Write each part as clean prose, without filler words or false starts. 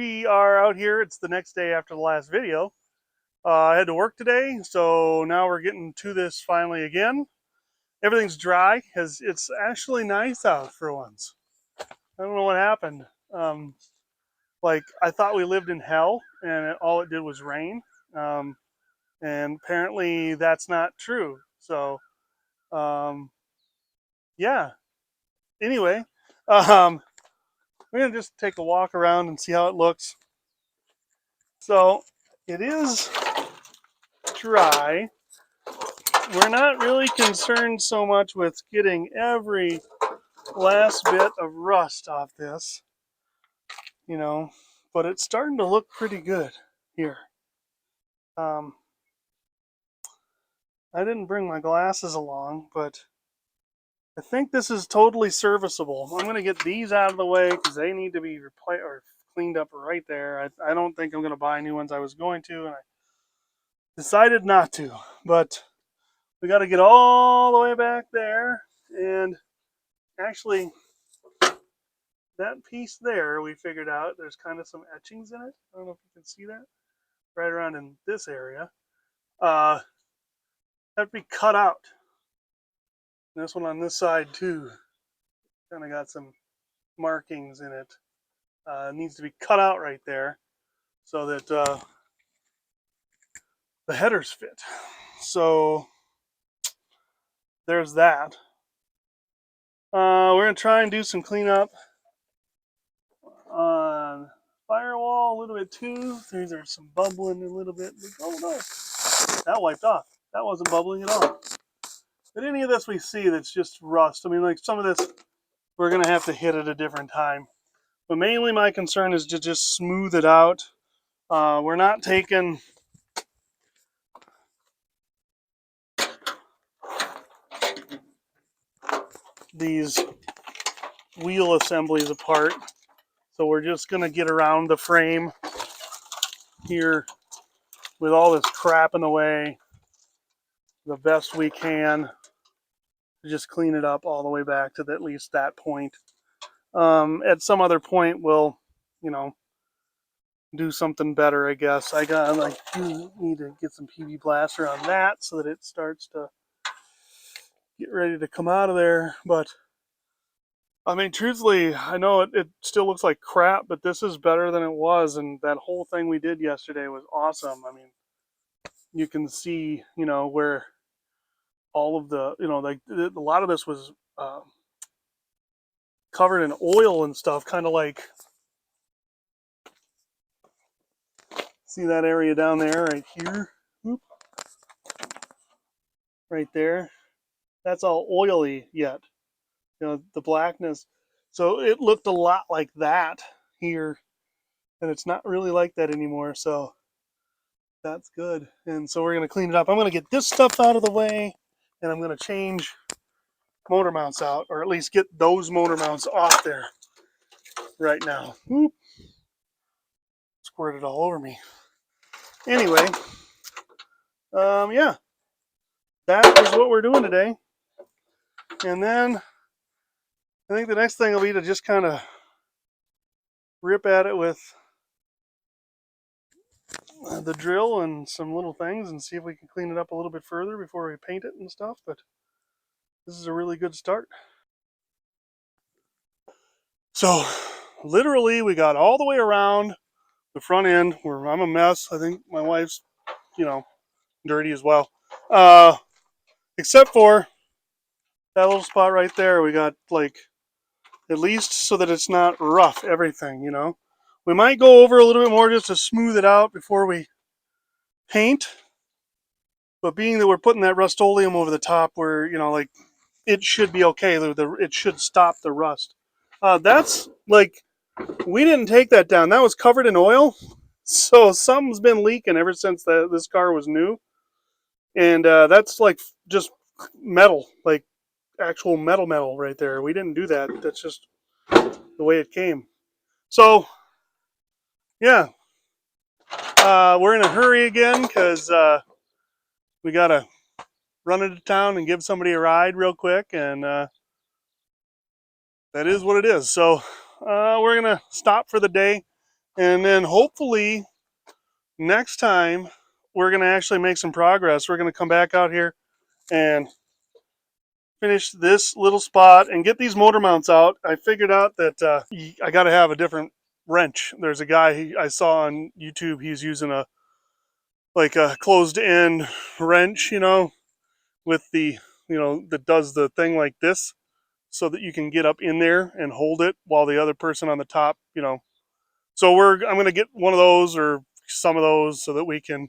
we are out here. It's the next day after the last video. I had to work today, so now we're getting to this finally again. Everything's dry because it's actually nice out for once. I don't know what happened. Like, I thought we lived in hell and all it did was rain. And apparently that's not true. So, yeah. Anyway, we're going to just take a walk around and see how it looks. So, it is dry. We're not really concerned so much with getting every last bit of rust off this, but it's starting to look pretty good here. I didn't bring my glasses along, but I think this is totally serviceable. I'm going to get these out of the way because they need to be replaced or cleaned up right there. I don't think I'm going to buy new ones. I was going to, and I decided not to, but we got to get all the way back there. And actually, that piece there, we figured out there's kind of some etchings in it. I don't know if you can see that. Right around in this area. Have to be cut out. And this one on this side too. Kind of got some markings in it. Needs to be cut out right there so that the headers fit. So there's that. We're going to try and do some cleanup on firewall a little bit too. There's some bubbling a little bit. Oh no, that wiped off. That wasn't bubbling at all. But any of this we see that's just rust. I mean, like some of this we're going to have to hit at a different time. But mainly my concern is to just smooth it out. We're not taking these wheel assemblies apart. So we're just going to get around the frame here with all this crap in the way the best we can. Just clean it up all the way back to at least that point. At some other point, we'll, do something better, I guess. I need to get some PV blaster on that so that it starts to get ready to come out of there. But I mean, truthfully, I know it still looks like crap, but this is better than it was. And that whole thing we did yesterday was awesome. I mean, you can see, where all of the, like a lot of this was covered in oil and stuff, kind of like, see that area down there right here? Oop. Right there. That's all oily yet. The blackness. So it looked a lot like that here. And it's not really like that anymore. So that's good. And so we're going to clean it up. I'm going to get this stuff out of the way. And I'm going to change motor mounts out. Or at least get those motor mounts off there right now. Oop. Squirted all over me. Anyway. Yeah. That is what we're doing today. And then I think the next thing will be to just kind of rip at it with the drill and some little things and see if we can clean it up a little bit further before we paint it and stuff. But this is a really good start. So literally we got all the way around the front end where I'm a mess. I think my wife's, dirty as well. Except for that little spot right there. We got like, at least so that it's not rough, everything, We might go over a little bit more just to smooth it out before we paint. But being that we're putting that Rust-Oleum over the top where, like, it should be okay. It should stop the rust. That's, like, we didn't take that down. That was covered in oil. So something's been leaking ever since this car was new. And that's, like, just metal. Like, actual metal right there. We didn't do that. That's just the way it came. So, yeah. We're in a hurry again because we got to run into town and give somebody a ride real quick. And that is what it is. So we're going to stop for the day And then hopefully next time we're going to actually make some progress. We're going to come back out here and finish this little spot and get these motor mounts out. I figured out that I got to have a different wrench. There's a guy I saw on YouTube. He's using a closed end wrench, with the that does the thing like this, so that you can get up in there and hold it while the other person on the top, So I'm gonna get one of those or some of those so that we can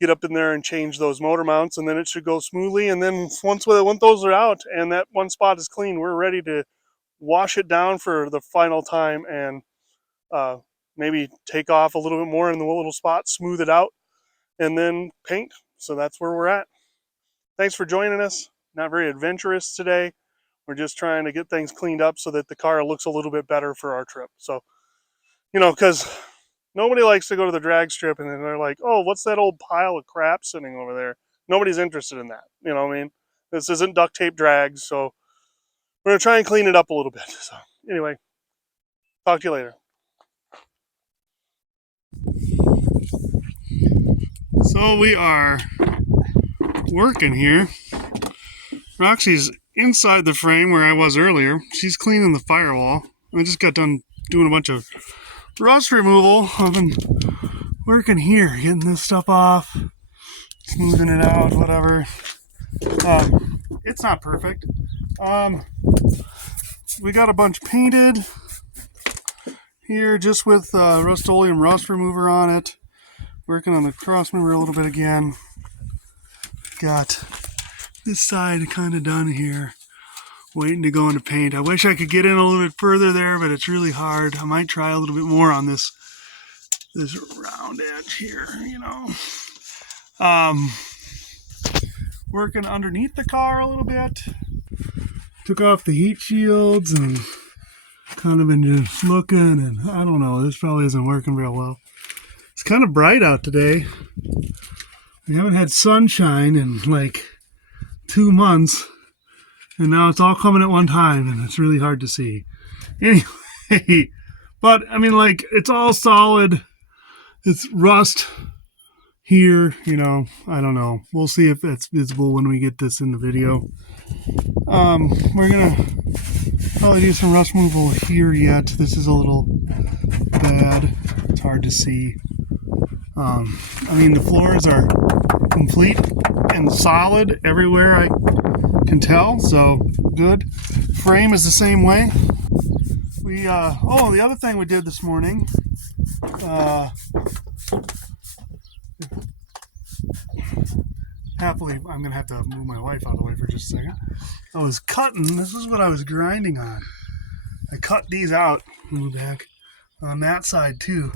get up in there and change those motor mounts, and then it should go smoothly. And then once those are out and that one spot is clean, we're ready to wash it down for the final time and maybe take off a little bit more in the little spot, smooth it out, and then paint. So that's where we're at. Thanks for joining us. Not very adventurous today. We're just trying to get things cleaned up so that the car looks a little bit better for our trip. So, because nobody likes to go to the drag strip and then they're like, oh, what's that old pile of crap sitting over there? Nobody's interested in that. You know what I mean? This isn't duct tape drags. So we're going to try and clean it up a little bit. So anyway, talk to you later. So we are working here. Roxy's inside the frame where I was earlier. She's cleaning the firewall. I just got done doing a bunch of rust removal. I've been working here, getting this stuff off, smoothing it out, whatever. It's not perfect. We got a bunch painted here just with Rust-Oleum rust remover on it. Working on the cross member a little bit again. Got this side kind of done here. Waiting to go into paint. I wish I could get in a little bit further there, but it's really hard. I might try a little bit more on this round edge here, Working underneath the car a little bit. Took off the heat shields and kind of been just looking, and I don't know, this probably isn't working real well. It's kind of bright out today. We haven't had sunshine in like 2 months. And now it's all coming at one time, and it's really hard to see. Anyway, but I mean, it's all solid. It's rust here, I don't know. We'll see if that's visible when we get this in the video. We're gonna probably do some rust removal here yet. This is a little bad. It's hard to see. I mean, the floors are complete and solid everywhere I can tell, so good. Frame is the same way. The other thing we did this morning, happily, I'm gonna have to move my wife out of the way for just a second. I was cutting, this is what I was grinding on. I cut these out, move back, on that side too.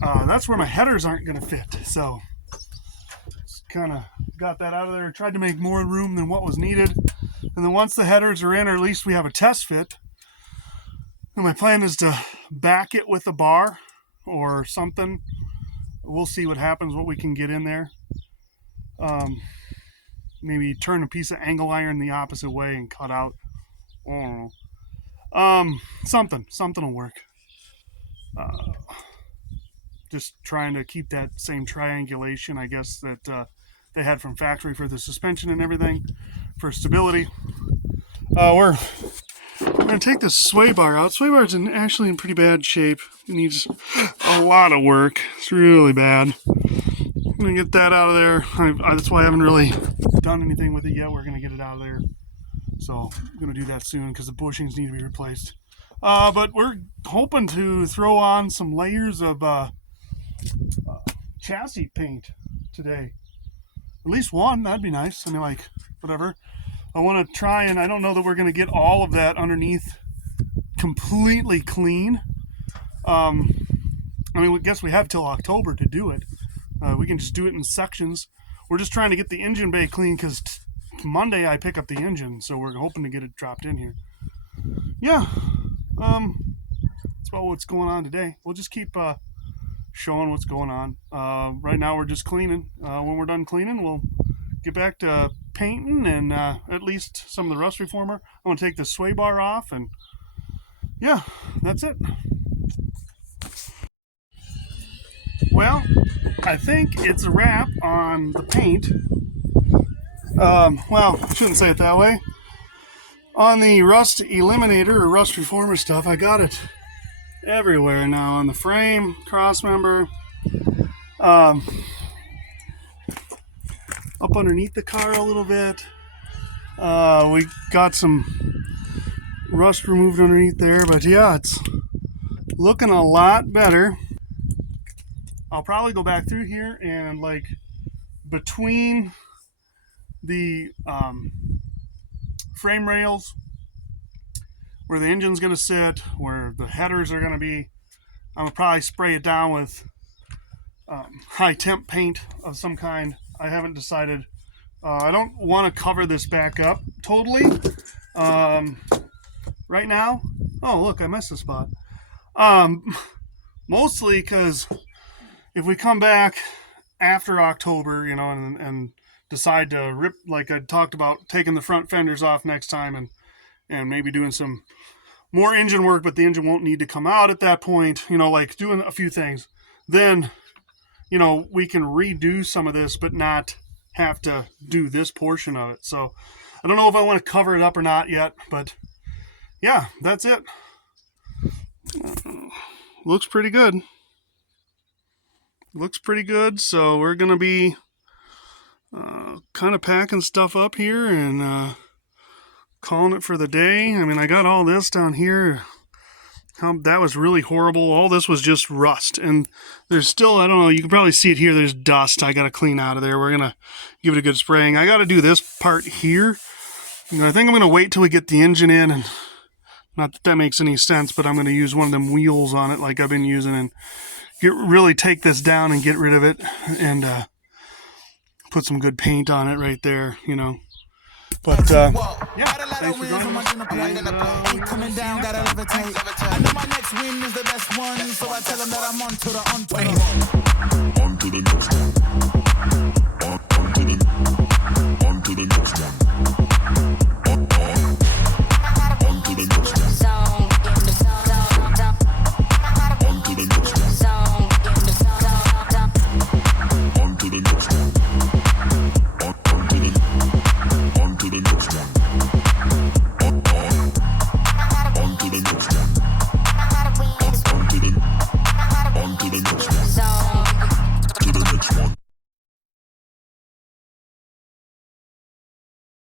That's where my headers aren't gonna fit, so kind of got that out of there. Tried to make more room than what was needed, and then once the headers are in, or at least we have a test fit, and my plan is to back it with a bar or something. We'll see what happens, what we can get in there. Maybe turn a piece of angle iron the opposite way and cut out, I don't know, something will work. Just trying to keep that same triangulation, I guess, that they had from factory for the suspension and everything for stability. We're going to take this sway bar out. Sway bar is actually in pretty bad shape. It needs a lot of work. It's really bad. I'm going to get that out of there. That's why I haven't really done anything with it yet. We're going to get it out of there. So I'm going to do that soon because the bushings need to be replaced. But we're hoping to throw on some layers of chassis paint today. At least one, that'd be nice. I mean, whatever. I want to try, and I don't know that we're going to get all of that underneath completely clean. I guess we have till October to do it. We can just do it in sections. We're just trying to get the engine bay clean because Monday I pick up the engine, so we're hoping to get it dropped in here. Yeah, that's about what's going on today. We'll just keep showing what's going on. Right now we're just cleaning. When we're done cleaning, we'll get back to painting and at least some of the rust reformer. I'm going to take the sway bar off, and yeah, that's it. Well, I think it's a wrap on the paint. Well, I shouldn't say it that way. On the rust eliminator or rust reformer stuff, I got it everywhere now. On the frame, cross member, up underneath the car a little bit. We got some rust removed underneath there, but yeah, it's looking a lot better. I'll probably go back through here and like between the frame rails where the engine's going to sit, where the headers are going to be, I'm going to probably spray it down with high temp paint of some kind. I haven't decided. I don't want to cover this back up totally right now. Oh, look, I missed a spot. Mostly because if we come back after October, you know, and decide to rip, like I talked about, taking the front fenders off next time and maybe doing some more engine work, but the engine won't need to come out at that point, you know, like doing a few things, then, you know, we can redo some of this, but not have to do this portion of it. So I don't know if I want to cover it up or not yet, but yeah, that's it. Looks pretty good. Looks pretty good. So we're going to be kind of packing stuff up here and calling it for the day. I mean, I got all this down here. That was really horrible. All this was just rust. And there's still, I don't know, you can probably see it here. There's dust I got to clean out of there. We're going to give it a good spraying. I got to do this part here. And I think I'm going to wait till we get the engine in. And not that that makes any sense, but I'm going to use one of them wheels on it like I've been using and really take this down and get rid of it and put some good paint on it right there, you know. But yeah, thanks for joining us. And, coming down, gotta levitate. I know my next win is the best one, so I tell them that I'm on to the next one.